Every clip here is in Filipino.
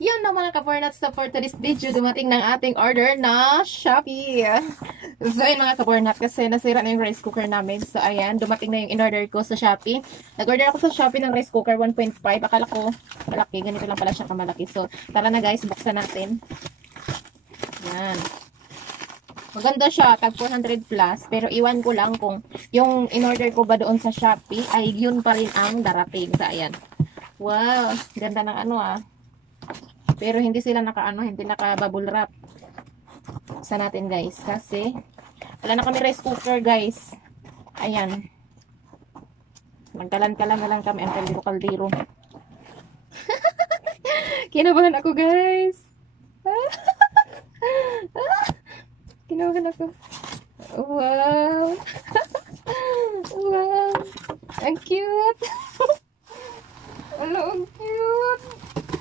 Yun na mga kapornats na for today's video, dumating ng ating order na Shopee. So yun mga kapornat, kasi nasira na yung rice cooker namin. So ayan, dumating na yung in-order ko sa Shopee. Nag-order ako sa Shopee ng rice cooker 1.5. Akala ko malaki, ganito lang pala siya kamalaki. So tara na guys, buksan natin. Yan. Maganda siya, tag 400 plus. Pero iwan ko lang kung yung in-order ko ba doon sa Shopee ay yun pa rin ang darating. So ayan. Wow, ganda ng ano ah. Pero hindi sila hindi naka-bubble wrap. Sa natin guys. Kasi, wala na kami rice cooker guys. Ayan. Magkalan-kalan na lang kami ang kaldero-kaldero. Kinabahan ako guys. Kinabahan ako. Wow. Wow. Ang cute. Wala, ang cute.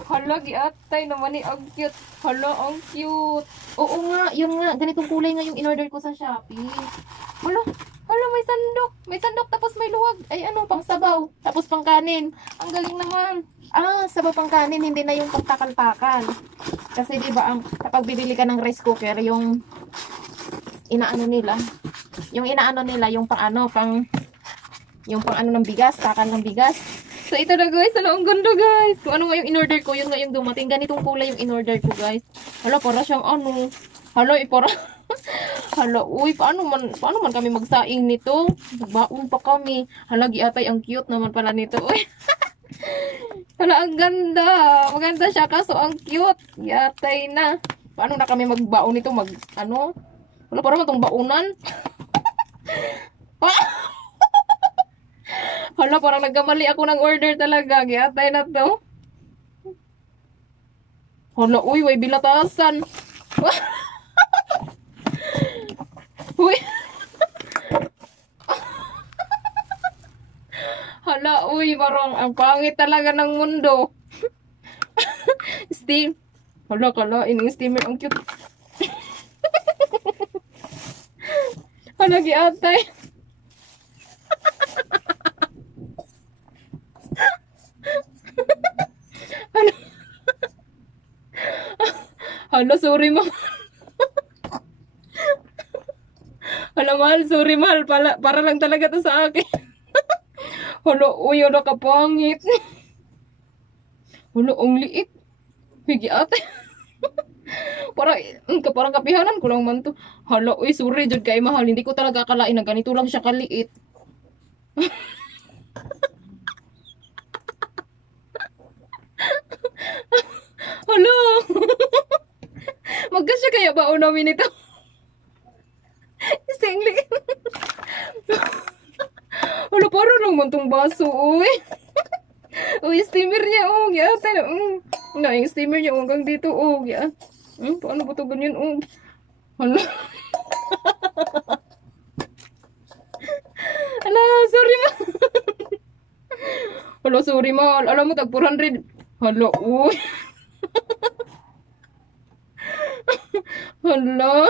Hala, giatay naman ni ang cute. Hala, ang cute. Oo nga, yun nga. Ganitong kulay nga yung in-order ko sa Shopee. Hala, hala, may sandok. May sandok, tapos may luwag. Ay, ano, pang sabaw. Tapos pang kanin. Ang galing naman. Ah, sabaw pang kanin, hindi na yung pagtakal-takal. Kasi diba, kapag bibili ka ng rice cooker, yung inaano nila, yung pang ano ng bigas, takal ng bigas. So, ito na guys. Ano, ang ganda guys. Kung ano nga yung in-order ko, yun nga yung dumating. Ganitong kulay yung in-order ko guys. Hala, para siyang ano. Hala, para. Hala, uy, paano man kami magsaing nito? Nagbaon pa kami. Hala, giatay, ang cute naman pala nito. Uy. Hala, ang ganda. Maganda siya, kaso ang cute. Giatay na. Paano na kami magbaon nito? Hala, para man tong baunan. Hala, parang nagkamali ako ng order talaga. Giatay na to. Hala, uy, way bilatasan. Uy. Hala, uy, parang ang pangit talaga ng mundo. Steam. Hala, ini steamer. Ang cute. Hala, giatay. Hala, sorry mahal. Hala, mahal, sorry mahal. Para lang talaga to sa akin. Hala, uy, hala kapangit. Hala, ang liit. Higi ate. Parang kapihanan ko lang man to. Hala, uy, sorry, jud kay mahal. Hindi ko talaga akalain na ganito lang siya kaliit. Hala. Magkasya kaya ba namin ito? Singli. Hala, para lang man tong baso, uy. Uy, steamer niya, oh. Yata na, nga, yung steamer niya, hanggang dito, oh. Ya. Paano ba ito ganyan, oh? Hala. Hala, sorry, ma. Hala, sorry, ma. Alam mo, tag 400. Hala, uy. Hala.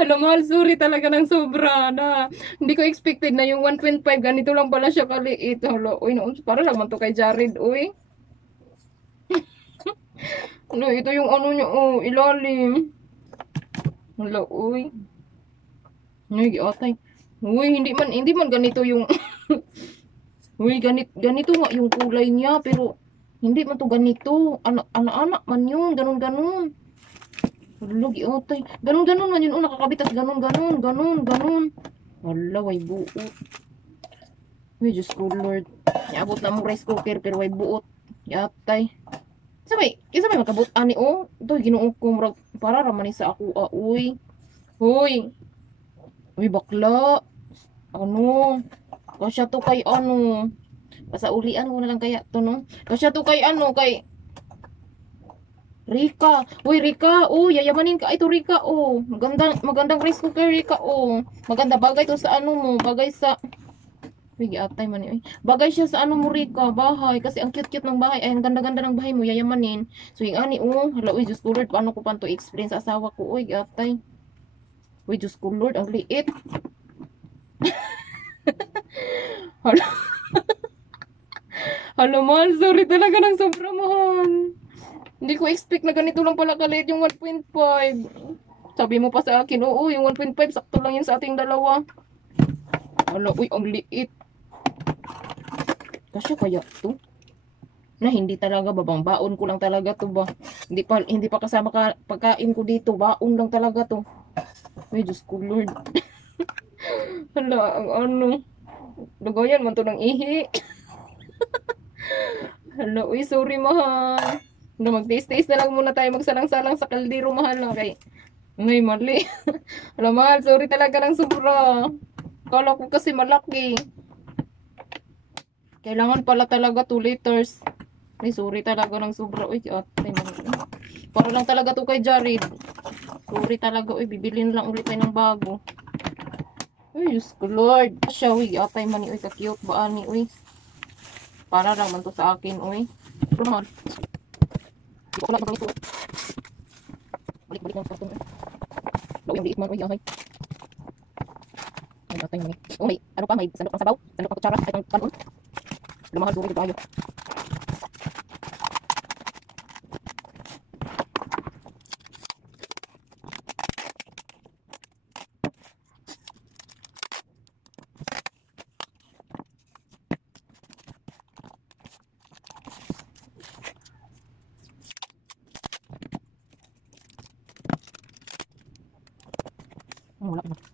Hala, mahal, sorry talaga ng sobra na. Hindi ko expected na yung 1.5, ganito lang pala siya kaliit. Hala, uy, para lang man to kay Jared, uy. Hala, ito yung ano niya, oh, ilalim. Hala, uy. Uy, giatay. Uy, hindi man ganito yung uy, ganito nga yung kulay niya, pero hindi man to ganito. Anak man yun, ganun. Hala, giatay. Ganun man yun, nakakabitas, ganun. Hala, way buot. Uy, Diyos ko, Lord. Iabot na mong rice cooker, pero way buot. Giatay. Isa may makabot, ani, oh. Ito, ginuong ko, para ramani sa ako, uy. Uy, bakla. Ano? Kasya to kay ano? Pasaulian ko na lang kaya to, no? Kasya to kay ano? Kay Rika. Uy, Rika. Oh, yayamanin ka. Ito, Rika. Oh, magandang rice cooker, Rika. Oh, maganda bagay to sa ano mo. Bagay sa Bigi atay man eh. Bagay siya sa ano mo, Rika, bahay. Kasi ang cute-cute ng bahay. Ay, ang ganda-ganda ng bahay mo. Yayamanin. So, yung ani, oh. Hala, uy, Diyos ko, Lord. Paano ko pa to explain sa asawa ko? Uy, atay. Uy, Diyos ko, Lord. Ang liit. Hala. Hala, mahal. Sorry talaga ng sobra, mahal. Hindi ko expect na ganito lang pala kaliit yung 1.5. Sabi mo pa sa akin, oo, yung 1.5, sakto lang yun sa ating dalawa. Ala, uy, ang liit. Kasi kaya to? Na hindi talaga babang baon ko lang talaga to ba. Hindi pa kasama pagkain ko dito, baon lang talaga to. Ay, Diyos ko Lord. Hala, ang ano. Lugayan man to ng ihi. Hala, uy, sorry mahal. Na mag-taste-taste na lang muna tayo magsalang-salang sa kaldero mahal na kay. Ngay, mali. Hala, mahal, sorry talaga ng sobra. Kala ko kasi malaki. Kailangan pala talaga 2 liters. Ay, sorry talaga ng sobra. Uy, atay man. Para lang talaga to kay Jared. Sorry talaga. Uy, bibilin lang ulit tayo ng bago. Uy, Diyos ko Lord. Siya, uy, atay man. Uy, ka-cute ba ani, uy. Para lang man to sa akin, uy. Pero mahal. Hindi ko lang ito. Balik-balik ng karton. Uy, ang liit man, uy, ay. Ay, atay man. Oh, may, ano pa, may sandok pang sabaw. Sandok pang kutsara. Ay, pang kanon. Lumahal, sorry, tayo. Wala pa.